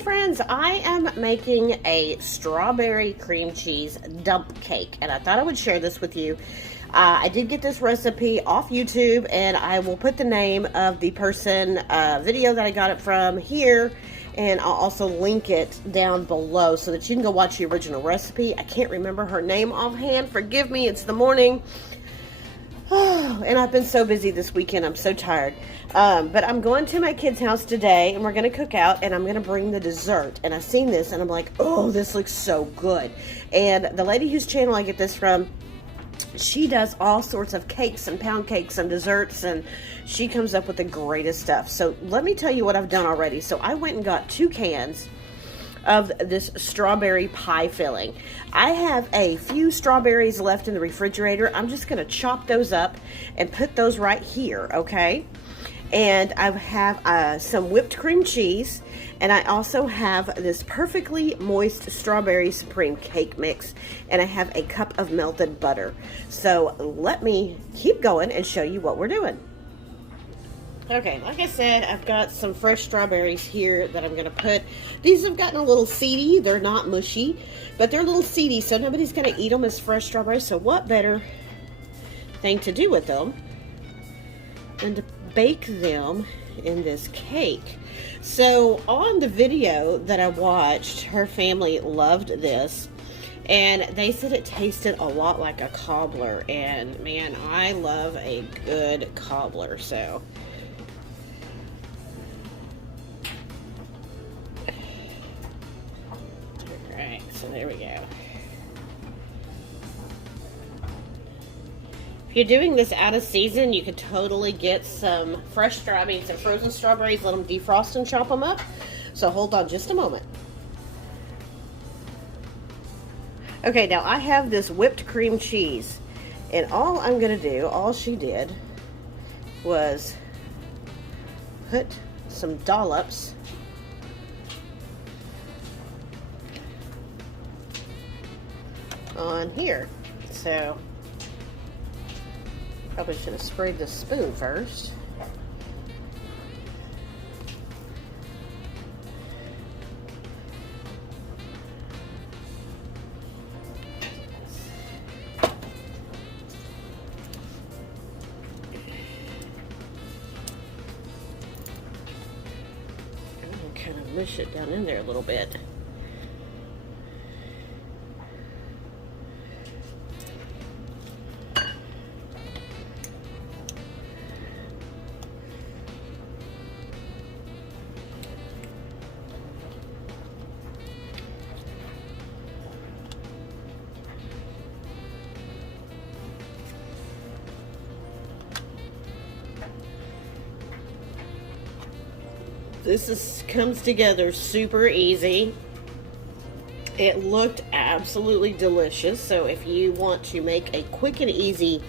friends, I am making a strawberry cream cheese dump cake, and I thought I would share this with you. I did get this recipe off YouTube, and I will put the name of the person video that I got it from here, and I'll also link it down below so that you can go watch the original recipe. I can't remember her name offhand. Forgive me, it's the morning. Oh, and I've been so busy this weekend. I'm so tired. But I'm going to my kid's house today, and we're going to cook out, and I'm going to bring the dessert. And I've seen this, and I'm like, oh, this looks so good. And the lady whose channel I get this from, she does all sorts of cakes and pound cakes and desserts, and she comes up with the greatest stuff. So let me tell you what I've done already. So I went and got 2 cans of this strawberry pie filling. I have a few strawberries left in the refrigerator. I'm just going to chop those up and put those right here, okay? And I have some whipped cream cheese, and I also have this perfectly moist strawberry supreme cake mix, and I have a cup of melted butter. So let me keep going and show you what we're doing. Okay, like I said, I've got some fresh strawberries here that I'm going to put. These have gotten a little seedy. They're not mushy, but they're a little seedy, so nobody's going to eat them as fresh strawberries. So what better thing to do with them than to bake them in this cake? So on the video that I watched, her family loved this, and they said it tasted a lot like a cobbler. And man, I love a good cobbler, so... So there we go. If you're doing this out of season, you could totally get some fresh strawberries and frozen strawberries, let them defrost and chop them up. So hold on just a moment. Okay, now I have this whipped cream cheese, and all I'm going to do, all she did was put some dollops on here. So probably should have sprayed the spoon first. I'm gonna kind of mush it down in there a little bit. This comes together super easy. It looked absolutely delicious. So if you want to make a quick and easy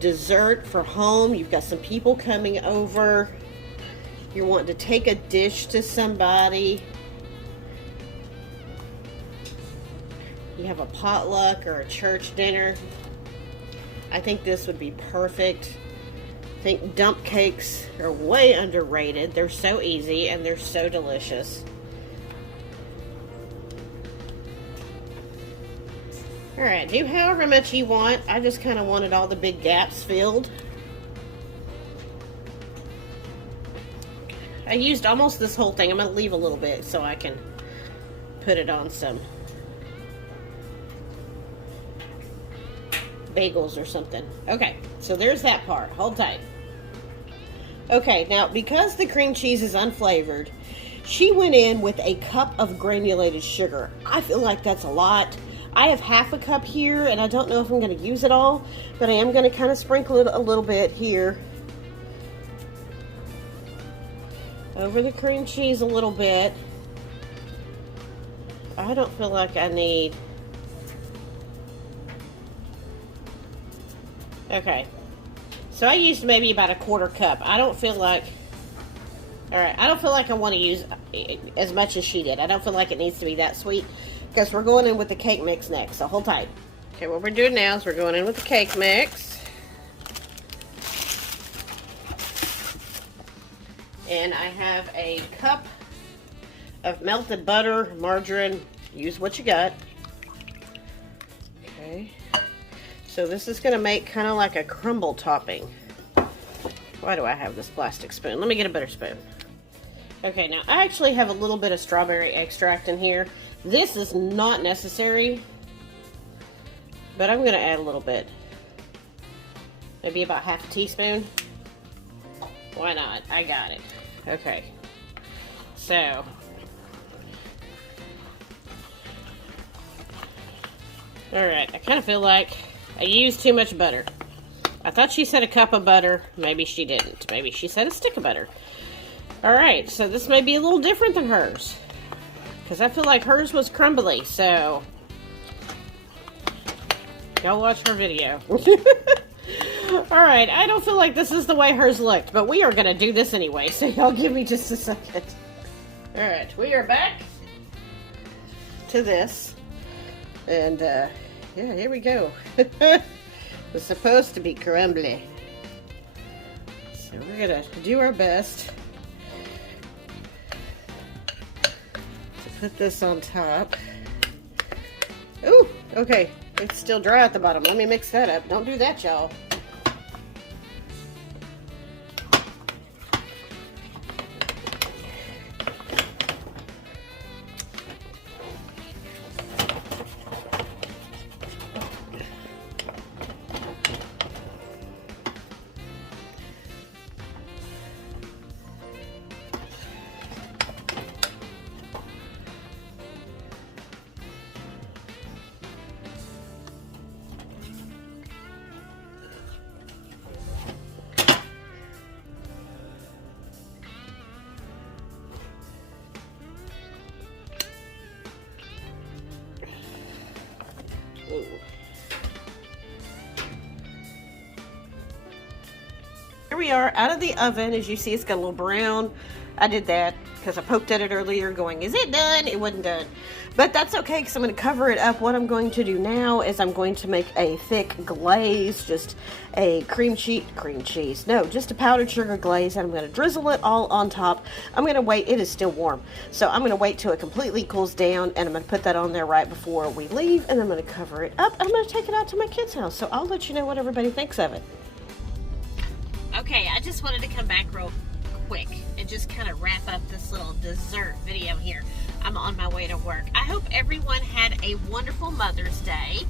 dessert for home, you've got some people coming over, you want to take a dish to somebody, you have a potluck or a church dinner, I think this would be perfect. I think dump cakes are way underrated. They're so easy and they're so delicious. Alright, do however much you want. I just kind of wanted all the big gaps filled. I used almost this whole thing. I'm going to leave a little bit so I can put it on some bagels or something. Okay, so there's that part. Hold tight. Okay, now because the cream cheese is unflavored, she went in with a cup of granulated sugar. I feel like that's a lot. I have half a cup here, and I don't know if I'm going to use it all, but I am going to kind of sprinkle it a little bit here over the cream cheese a little bit. I don't feel like I need... Okay, so I used maybe about a quarter cup. I don't feel like, alright, I don't feel like I want to use as much as she did. I don't feel like it needs to be that sweet, because we're going in with the cake mix next, so hold tight. Okay, what we're doing now is we're going in with the cake mix. And I have a cup of melted butter, margarine. Use what you got. Okay. So this is going to make kind of like a crumble topping. Why do I have this plastic spoon? Let me get a better spoon. Okay, now I actually have a little bit of strawberry extract in here. This is not necessary, but I'm going to add a little bit. Maybe about half a teaspoon. Why not? I got it. Okay. So, alright, I kind of feel like I used too much butter. I thought she said a cup of butter. Maybe she didn't. Maybe she said a stick of butter. Alright, so this may be a little different than hers. Because I feel like hers was crumbly, so go watch her video. Alright, I don't feel like this is the way hers looked, but we are going to do this anyway, so y'all give me just a second. Alright, we are back to this. And, yeah, here we go. It was supposed to be crumbly. So we're going to do our best to put this on top. Ooh, okay. It's still dry at the bottom. Let me mix that up. Don't do that, y'all. Ooh. Here we are out of the oven. As you see, it's got a little brown. I did that because I poked at it earlier going, is it done? It wasn't done. But that's okay because I'm going to cover it up. What I'm going to do now is I'm going to make a thick glaze, just a just a powdered sugar glaze, and I'm going to drizzle it all on top. I'm going to wait. It is still warm. So I'm going to wait till it completely cools down, and I'm going to put that on there right before we leave, and I'm going to cover it up. I'm going to take it out to my kids' house, so I'll let you know what everybody thinks of it. Okay, I just wanted to come back real quick and just kind of wrap up this little dessert video here. I'm on my way to work. I hope everyone had a wonderful Mother's Day.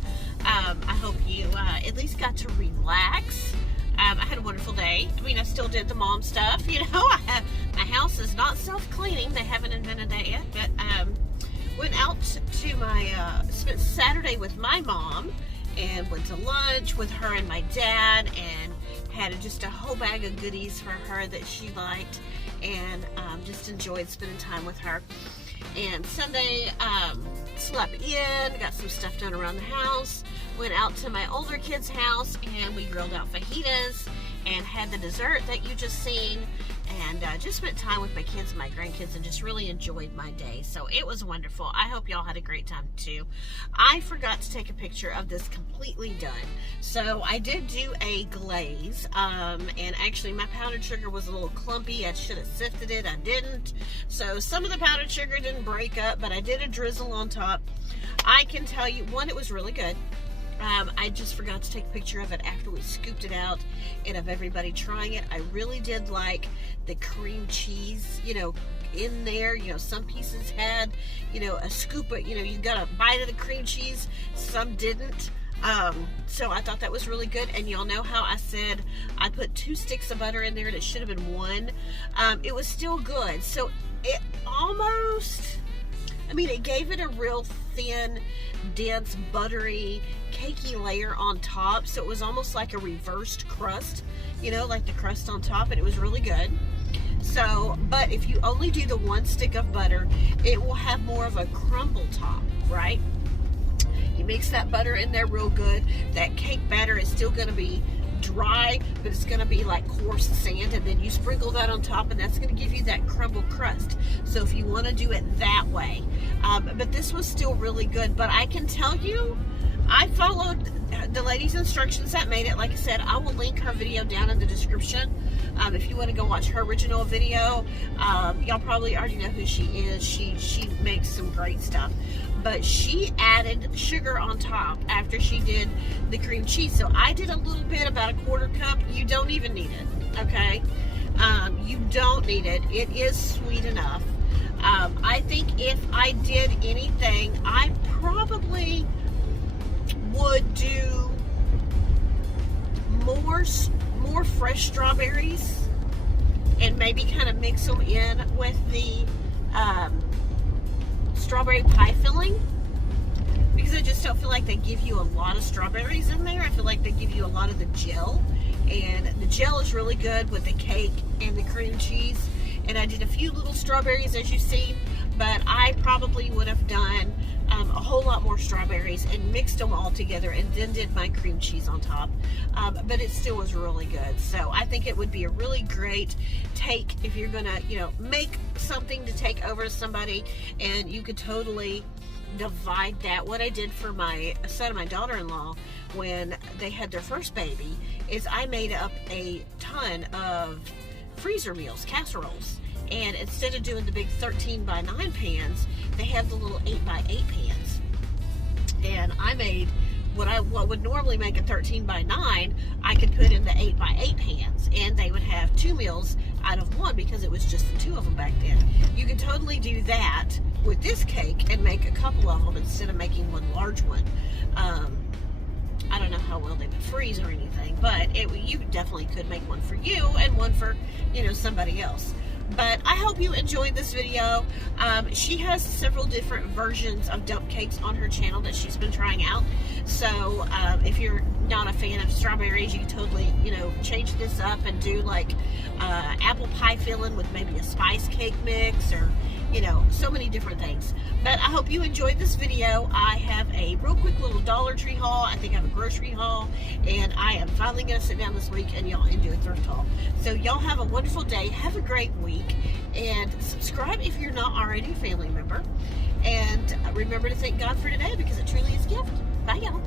I hope you at least got to relax. I had a wonderful day. I mean, I still did the mom stuff, you know. My house is not self-cleaning. They haven't invented that yet. But went out to spent Saturday with my mom and went to lunch with her and my dad and had just a whole bag of goodies for her that she liked, and just enjoyed spending time with her. And Sunday, slept in, got some stuff done around the house, went out to my older kid's house, and we grilled out fajitas and had the dessert that you just seen, and just spent time with my kids and my grandkids and just really enjoyed my day. So it was wonderful. I hope y'all had a great time too. I forgot to take a picture of this completely done. So I did do a glaze, and actually my powdered sugar was a little clumpy. I should have sifted it. I didn't. So some of the powdered sugar didn't break up, but I did a drizzle on top. I can tell you, one, it was really good. I just forgot to take a picture of it after we scooped it out and of everybody trying it. I really did like the cream cheese, you know, in there. You know, some pieces had, you know, a scoop of, you know, you got a bite of the cream cheese. Some didn't. So I thought that was really good. And y'all know how I said I put 2 sticks of butter in there and it should have been 1. It was still good. So it almost, I mean, it gave it a real thin, dense, buttery, cakey layer on top. So it was almost like a reversed crust, you know, like the crust on top, and it was really good. So, but if you only do the 1 stick of butter, it will have more of a crumble top, right? You mix that butter in there real good. That cake batter is still going to be dry, but it's going to be like coarse sand, and then you sprinkle that on top, and that's going to give you that crumble crust. So if you want to do it that way, but this was still really good. But I can tell you, I followed the lady's instructions that made it. Like I said, I will link her video down in the description. If you want to go watch her original video, y'all probably already know who she is. She makes some great stuff. But she added sugar on top after she did the cream cheese. So I did a little bit, about a 1/4 cup. You don't even need it, okay? You don't need it. It is sweet enough. I think if I did anything, I probably would do more fresh strawberries and maybe kind of mix them in with the strawberry pie filling, because I just don't feel like they give you a lot of strawberries in there. I feel like they give you a lot of the gel, and the gel is really good with the cake and the cream cheese. And I did a few little strawberries, as you see, but I probably would have done a whole lot more strawberries and mixed them all together and then did my cream cheese on top. But it still was really good. So I think it would be a really great take if you're gonna, make something to take over to somebody, and you could totally divide that. What I did for my son and my daughter-in-law when they had their first baby is I made up a ton of freezer meals, casseroles, and instead of doing the big 13x9 pans, they have the little 8x8 pans. And I made what would normally make a 13x9, I could put in the 8x8 pans, and they would have 2 meals out of 1 because it was just the 2 of them back then. You can totally do that with this cake and make a couple of them instead of making one large one. I don't know how well they would freeze or anything, but you definitely could make one for you and one for, somebody else. But I hope you enjoyed this video. She has several different versions of dump cakes on her channel that she's been trying out. So if you're not a fan of strawberries, you can totally, change this up and do like apple pie filling with maybe a spice cake mix, or so many different things. But I hope you enjoyed this video. I have a real quick little Dollar Tree haul. I think I have a grocery haul, and I am finally going to sit down this week and do a thrift haul. So y'all have a wonderful day. Have a great week, and subscribe if you're not already a family member. And remember to thank God for today, because it truly is a gift. Bye, y'all.